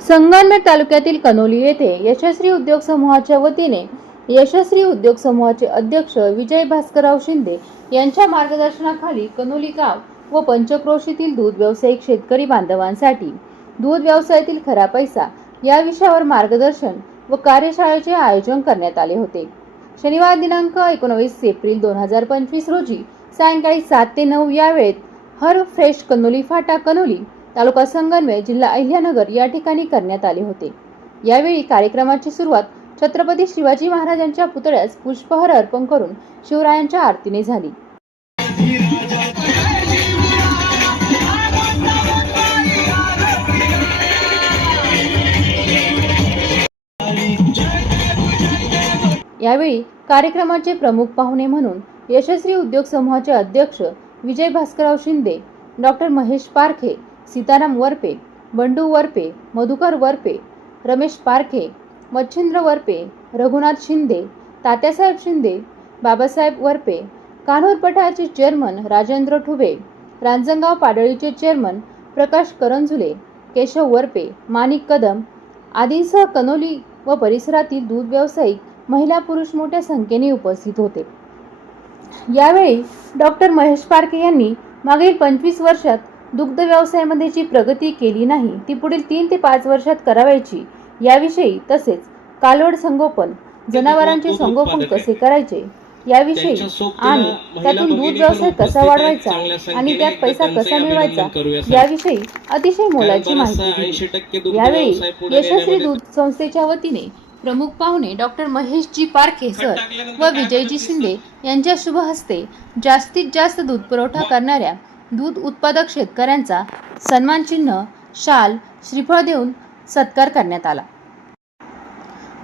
संगमनेर तालुक्यातील कनोली येथे यशस्वी उद्योग समूहाच्या वतीने यशस्वी उद्योग समूहाचे अध्यक्ष विजय भास्करराव शिंदे यांच्या मार्गदर्शनाखाली कनोली गाव व पंचक्रोशीतील दूध व्यावसायिक शेतकरी बांधवांसाठी दूध व्यवसायातील खरा पैसा या विषयावर मार्गदर्शन व कार्यशाळेचे आयोजन करण्यात आले होते. शनिवार दिनांक एकोणवीस एप्रिल दोन हजार पंचवीस रोजी सायंकाळी सात ते नऊ या वेळेत हर फ्रेश कनोली फाटा कनोली तालुका संगमनेर जिल्हा अहिल्यानगर या ठिकाणी करण्यात आले होते. यावेळी कार्यक्रमाची सुरुवात छत्रपती शिवाजी महाराजांच्या पुतळ्यास पुष्पहार अर्पण करून शिवरायांच्या आरतीने झाली. यावेळी कार्यक्रमाचे प्रमुख पाहुणे म्हणून यशस्वी उद्योग समूहाचे अध्यक्ष विजय भास्करराव शिंदे डॉक्टर महेश पारखे सीताराम वरपे बंडू वरपे मधुकर वरपे रमेश पारखे मच्छिंद्र वरपे रघुनाथ शिंदे तात्यासाहेब शिंदे बाबासाहेब वरपे कान्होर पठारचे चेअरमन राजेंद्र ठुबे रांजणगाव पाडळीचे चेअरमन प्रकाश करंजुले केशव वरपे माणिक कदम आदींसह कनोली व परिसरातील दूध व्यावसायिक महिला पुरुष मोठ्या संख्येने उपस्थित होते. यावेळी डॉक्टर महेश पारखे यांनी मागील पंचवीस वर्षात दुग्ध व्यवसायामध्ये जी प्रगती केली नाही ती पुढील तीन ते पाच वर्षात करावायची याविषयी तसेच कालोड संगोपन जनावरांचे संगोपन कसे करायचे याविषयी आणि त्यातून दूध व्यवसाय कसा. वाढवायचा आणि त्यात पैसा कसा मिळवायचा. याविषयी अतिशय मोलाची माहिती बराचसा दिली 80% दुग्ध यावेळी यशस्वी दूध संस्थेच्या वतीने प्रमुख पाहुणे डॉक्टर महेशजी पारखे सर व विजयजी शिंदे यांच्या शुभ हस्ते जास्तीत जास्त दूध पुरवठा करणाऱ्या दूध उत्पादक शेतकऱ्यांचा सन्मान चिन्ह शाल श्रीफळ देऊन सत्कार करण्यात आला.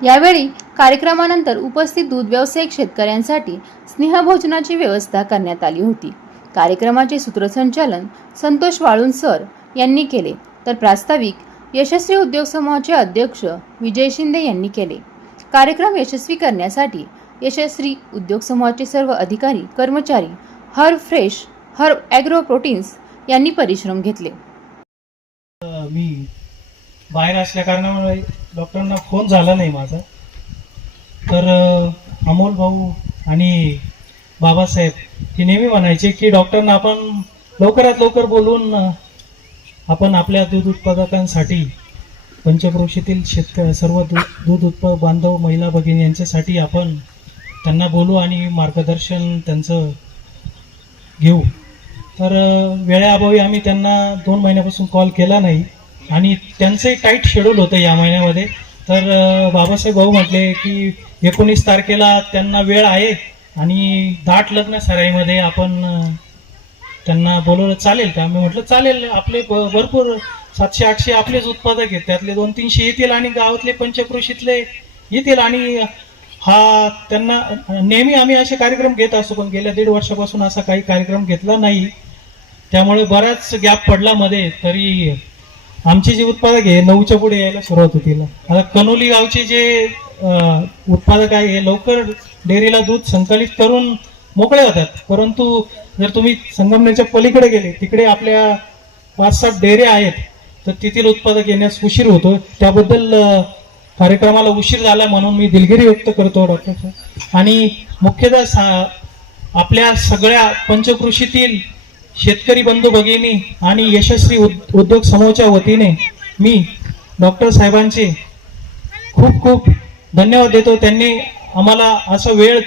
यावेळी कार्यक्रमानंतर उपस्थित दूध व्यावसायिक शेतकऱ्यांसाठी स्नेहभोजनाची व्यवस्था करण्यात आली होती. कार्यक्रमाचे सूत्रसंचालन संतोष वाळून सर यांनी केले तर प्रास्ताविक यशस्वी उद्योग समूहाचे अध्यक्ष विजय शिंदे यांनी केले. कार्यक्रम यशस्वी करण्यासाठी यशस्वी उद्योग समूहाचे सर्व अधिकारी कर्मचारी हर फ्रेश हर ॲग्रो प्रोटीन्स यांनी परिश्रम घेतले. मी बाहेर असल्या कारणामुळे डॉक्टरांना फोन झाला नाही माझा. तर अमोल भाऊ आणि बाबासाहेब हे नेहमी म्हणायचे की डॉक्टरांना आपण लवकरात लवकर बोलून आपण आपल्या दूध उत्पादकांसाठी पंचक्रोशीतील शेतक सर्व दूध दूध उत्पादक बांधव महिला भगिनी यांच्यासाठी आपण त्यांना बोलू आणि मार्गदर्शन त्यांचं घेऊ. तर वेळेअभावी आम्ही त्यांना दोन महिन्यापासून कॉल केला नाही. आणि त्यांचंही टाईट शेड्यूल होतं या महिन्यामध्ये. तर बाबासाहेब भाऊ म्हटले की एकोणीस तारखेला त्यांना वेळ आहे आणि दाट लग्न सराईमध्ये आपण त्यांना बोलवलं चालेल का? मी म्हटलं चालेल आपले भरपूर सातशे आठशे आपलेच उत्पादक आहेत. त्यातले दोन तीनशे येतील आणि गावातले पंचक्रोशीतले येतील आणि हा त्यांना नेहमी आम्ही असे कार्यक्रम घेत असतो पण गेल्या दीड वर्षापासून असा काही कार्यक्रम घेतला नाही. त्यामुळे बराच गॅप पडला मध्ये तरी आमची जी उत्पादक आहे नऊच्या पुढे यायला सुरुवात होती आता कनोली गावचे जे उत्पादक आहे हे लवकर डेअरीला दूध संकलित करून मोकळे होतात. परंतु जर तुम्ही संगमनेरच्या पलीकडे गेले तिकडे आपल्या पाच सात डेअरी आहेत तर तेथील उत्पादक येण्यास उशीर होतो. त्याबद्दल कार्यक्रमाला उशीर झाला म्हणून मी दिलगिरी व्यक्त करतो डॉक्टर आणि मुख्यतः सा आपल्या सगळ्या पंचकृषीतील शेतकरी बंधू भगिनी आणि यशस्वी उद- उद्योग समूहाच्या वतीने मी डॉक्टर साहेबांचे खूप खूप धन्यवाद देतो. त्यांनी आम्हाला असा वेळ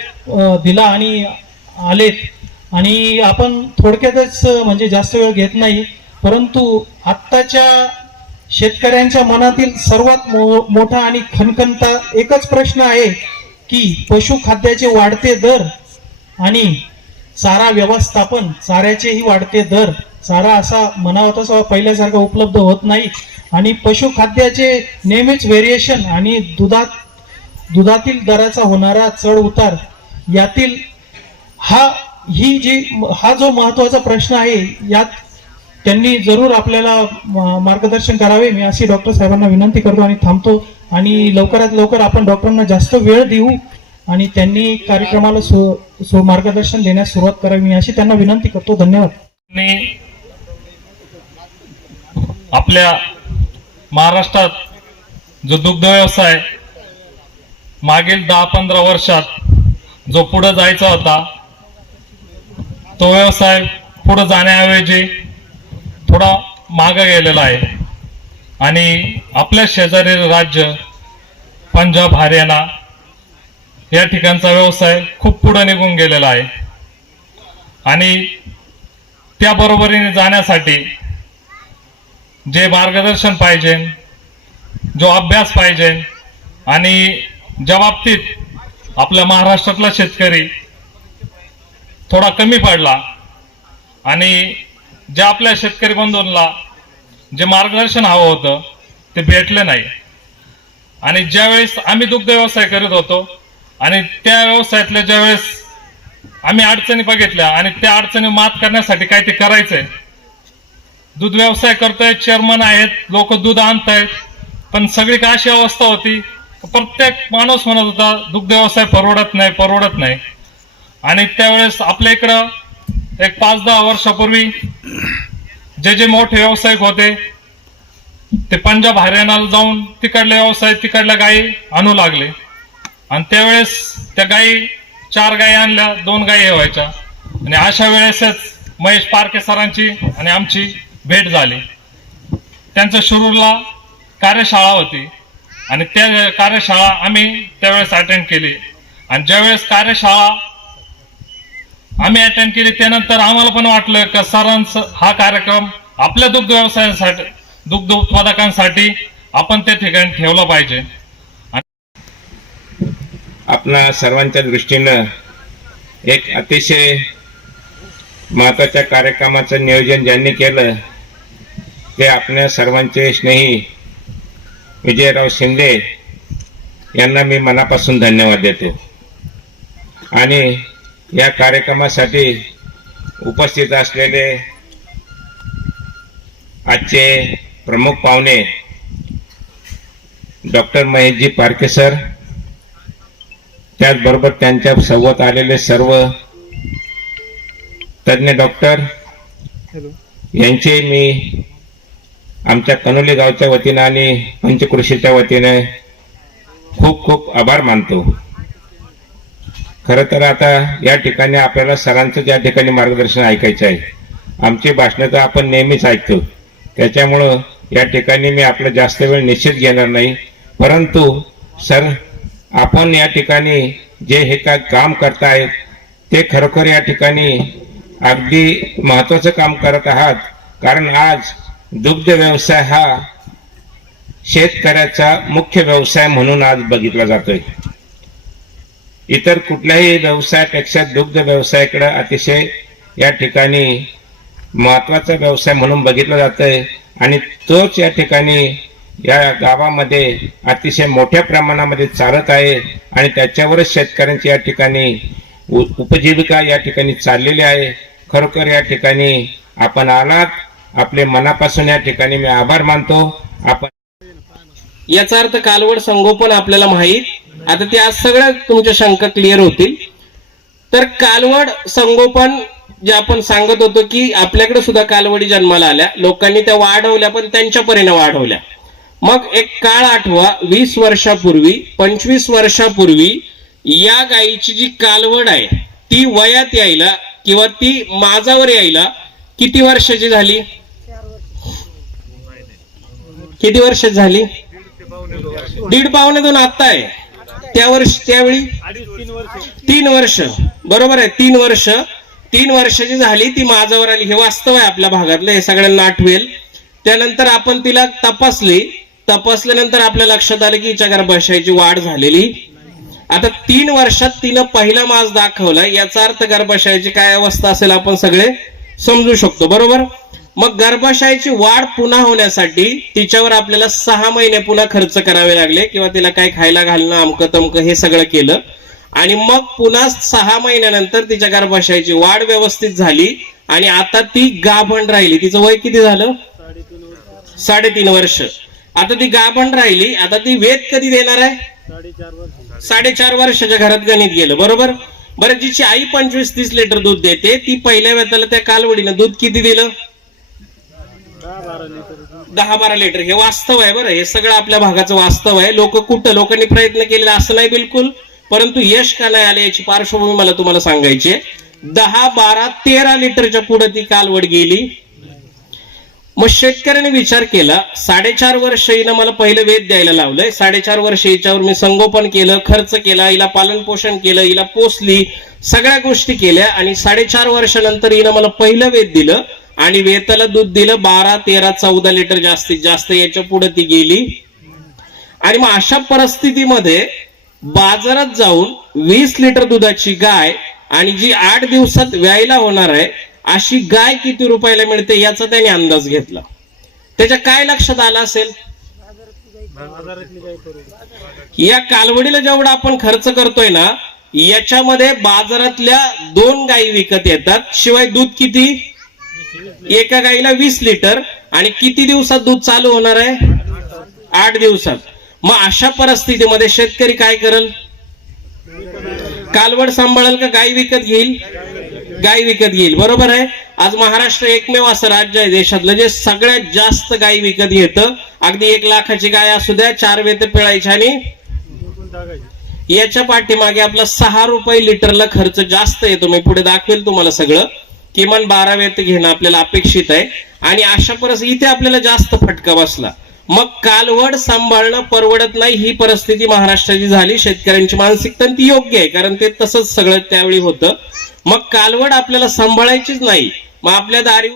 दिला आणि आलेत. आणि आपण थोडक्यातच म्हणजे जास्त वेळ घेत नाही परंतु आत्ताच्या शेतकऱ्यांच्या मनातील सर्वात मो मोठा आणि खणखणता एकच प्रश्न आहे की पशुखाद्याचे वाढते दर आणि सारा व्यवस्थापन साऱ्याचेही वाढते दर सारा असा म्हणावा तसा पहिल्यासारखा उपलब्ध होत नाही. आणि पशुखाद्याचे नेहमीच व्हेरिएशन आणि दुधात दुधातील दराचा होणारा चढ उतार यातील हा ही जी हा जो महत्त्वाचा प्रश्न आहे यात त्यांनी जरूर आपल्याला मार्गदर्शन करावे. मी अशी डॉक्टर साहेबांना विनंती करतो आणि थांबतो. आणि लवकरात लवकर आपण डॉक्टरांना जास्त वेळ देऊ. आणि त्यांनी कार्यक्रमाला सु सु- मार्गदर्शन देण्यास सुरुवात करावी अशी त्यांना विनंती करतो. धन्यवाद. आपल्या महाराष्ट्रात जो दुग्ध व्यवसाय मागील दहा पंधरा वर्षात जो पुढे जायचा होता तो व्यवसाय पुढे जाण्याऐवजी थोडा मागे गेलेला आहे. आणि आपल्या शेजारील राज्य पंजाब हरियाणा या ठिकाणचा व्यवसाय खूप पुढे निघून गेलेला आहे. आणि त्या बरोबरीने जाण्यासाठी जे मार्गदर्शन पाहिजे जो अभ्यास पाहिजे आणि ज्या बाबतीत आपल्या महाराष्ट्रातला शेतकरी थोडा कमी पडला आणि ज्या आपल्या शेतकरी बंधूंना जे मार्गदर्शन हवं होतं ते भेटलं नाही. आणि ज्यावेळेस आम्ही दुग्ध व्यवसाय करीत होतो आणि त्या व्यवसायातल्या ज्यावेळेस आम्ही अडचणी बघितल्या आणि त्या अडचणी मात करण्यासाठी काय ते करायचंय दूध व्यवसाय करतोय चेअरमन आहेत लोक दूध आणतायत पण सगळी का अशी अवस्था होती प्रत्येक माणूस म्हणत होता दुग्ध व्यवसाय परवडत नाही परवडत नाही. आणि त्यावेळेस आपल्या इकडं एक पाच दहा वर्षापूर्वी जे जे मोठे व्यावसायिक होते ते पंजाब हरियाणाला जाऊन तिकडले व्यवसाय तिकडल्या गायी आणू लागले. आणि त्यावेळेस त्या गायी चार गायी आणल्या दोन गायी व्हायच्या. आणि अशा वेळेसच महेश पारके सरांची आणि आमची भेट झाली. त्यांच्या शुरूला कार्यशाळा होती. आणि त्या कार्यशाळा आम्ही त्यावेळेस अटेंड केली. आणि ज्यावेळेस कार्यशाळा आम्ही अटेंड केली त्यानंतर आम्हाला पण वाटलं का सरांचं हा कार्यक्रम आपल्या दुग्ध व्यवसायासाठी दुग्ध उत्पादकांसाठी आपण त्या ठिकाणी ठेवला पाहिजे. आपणा सर्वांच्या दृष्टीनं एक अतिशय महत्त्वाच्या कार्यक्रमाचं नियोजन ज्यांनी केलं ते आपल्या सर्वांचे स्नेही विजयराव शिंदे यांना मी मनापासून धन्यवाद देतो. आणि या कार्यक्रमासाठी उपस्थित असलेले आजचे प्रमुख पाहुणे डॉक्टर महेशजी पारके सर त्याचबरोबर त्यांच्यासोबत आलेले सर्व तज्ज्ञ डॉक्टर यांचे मी आमच्या कनोली गावच्या वतीनं आणि पंचकृषीच्या वतीने खूप खूप आभार मानतो. खरं तर आता या ठिकाणी आपल्याला सरांचं या ठिकाणी मार्गदर्शन ऐकायचं आहे आमची भाषणं तर आपण नेहमीच ऐकतो. त्याच्यामुळं या ठिकाणी मी आपलं जास्त वेळ निश्चित घेणार नाही परंतु सर आपण या ठिकाणी जे हे काय काम करतायत ते खरोखर या ठिकाणी अगदी महत्वाचं काम करत आहात. कारण आज दुग्ध व्यवसाय हा शेतकऱ्याचा मुख्य व्यवसाय म्हणून आज बघितला जातोय. इतर कुठल्याही व्यवसायापेक्षा दुग्ध व्यवसायाकडे अतिशय या ठिकाणी महत्त्वाचा व्यवसाय म्हणून बघितला जातोय. आणि तोच या ठिकाणी या गावामध्ये अतिशय मोठ्या प्रमाणामध्ये चालत आहे आणि त्याच्यावरच शेतकऱ्यांची या ठिकाणी उपजीविका या ठिकाणी चाललेली आहे. खरोखर या ठिकाणी आपण आलात. आपले मनापासून या ठिकाणी मी आभार मानतो. आपण याचा अर्थ कालवड संगोपन आपल्याला माहीत. आता ते आज सगळ्या तुमच्या शंका क्लिअर होतील. तर कालवड संगोपन जे आपण सांगत होतो की आपल्याकडे सुद्धा कालवडी जन्माला आल्या. लोकांनी त्या वाढवल्या पण त्यांच्या परीने वाढवल्या. मग एक काळ आठवा वीस वर्षापूर्वी पंचवीस वर्षापूर्वी या गायीची जी कालवड आहे ती वयात यायला किंवा ती माझावर यायला किती वर्षाची झाली? किती वर्ष झाली? दीड पावणे दोन आता आहे. त्या वर्ष त्यावेळी? तीन वर्ष. बरोबर आहे तीन वर्ष. तीन वर्षाची झाली ती माझ्यावर आली. हे वास्तव आहे आपल्या भागातलं हे सगळ्यांना आठवेल. त्यानंतर आपण तिला तपासली. तपासल्यानंतर आपल्या लक्षात आलं की हिच्या गर्भाशयाची वाढ झालेली. आता तीन वर्षात तिनं पहिला मास दाखवला. याचा अर्थ गर्भाशयाची काय अवस्था असेल आपण सगळे समजू शकतो बरोबर? मग गर्भाशयाची वाढ पुन्हा होण्यासाठी तिच्यावर आपल्याला सहा महिने पुन्हा खर्च करावे लागले किंवा तिला काय खायला घालणं अमकं तमकं हे सगळं केलं. आणि मग पुन्हा सहा महिन्यानंतर तिच्या गर्भाशयाची वाढ व्यवस्थित झाली आणि आता ती गाभण राहिली. तिचं वय किती झालं? साडेतीन वर्ष. आता ती गाभण राहिली. आता ती वेद कधी देणार आहे? साडेचार वर्षाच्या घरात गणित गेलं बरोबर? बरं जिची आई पंचवीस तीस लिटर दूध देते ती पहिल्या वेताला त्या कालवडीनं दूध किती दिलं? दहा बारा लिटर. हे वास्तव आहे बरं. हे सगळं आपल्या भागाचं वास्तव आहे. लोक कुठं लोकांनी प्रयत्न केलेला असं नाही बिलकुल परंतु यश का नाही आले याची पार्श्वभूमी मला तुम्हाला सांगायची आहे. दहा बारा तेरा लिटरच्या पुढे ती कालवड गेली. मग शेतकऱ्याने विचार केला साडेचार वर्ष हिनं मला पहिलं वेद द्यायला लावलंय. साडेचार वर्ष हिच्यावर मी संगोपन केलं खर्च केला हिला पालन पोषण केलं हिला पोसली सगळ्या गोष्टी केल्या आणि साडेचार वर्षानंतर हिनं मला पहिलं वेद दिलं आणि वेताला दूध दिलं बारा तेरा चौदा लिटर जास्तीत जास्त याच्यापुढे ती गेली. आणि मग अशा परिस्थितीमध्ये बाजारात जाऊन वीस लिटर दुधाची गाय आणि जी आठ दिवसात व्यायला होणार आहे अशी गाय किती रुपयाला मिळते याचा त्याने अंदाज घेतला. त्याच्या काय लक्षात आला असेल? या कालवडीला जेवढा आपण खर्च करतोय ना याच्यामध्ये बाजारातल्या दोन गायी विकत येतात. शिवाय दूध किती? एका गाईला वीस लिटर. आणि किती दिवसात दूध चालू होणार आहे? आठ दिवसात. मग अशा परिस्थितीमध्ये शेतकरी काय करल? कालवड सांभाळल का गाय विकत घेईल? गाय विकत घेईल. बरोबर आहे? आज महाराष्ट्र एकमेव असं राज्य आहे देशातलं जे सगळ्यात जास्त गाय विकत घेतं. अगदी एक लाखाची गाय असू द्या चार वेत पिळायची आणि याच्या पाठीमागे आपला सहा रुपये लिटरला खर्च जास्त येतो मी पुढे दाखवेल तुम्हाला सगळं. किमान बारा वेत घेणं आपल्याला अपेक्षित आहे. आणि अशा परिस्थिती इथे आपल्याला जास्त फटका बसला. मग कालवड सांभाळणं परवडत नाही ही परिस्थिती महाराष्ट्राची झाली. शेतकऱ्यांची मानसिकता ती योग्य आहे कारण ते तसंच सगळं त्यावेळी होतं. मग कालवड आपल्याला सांभाळायचीच नाही. मग आपल्या दारी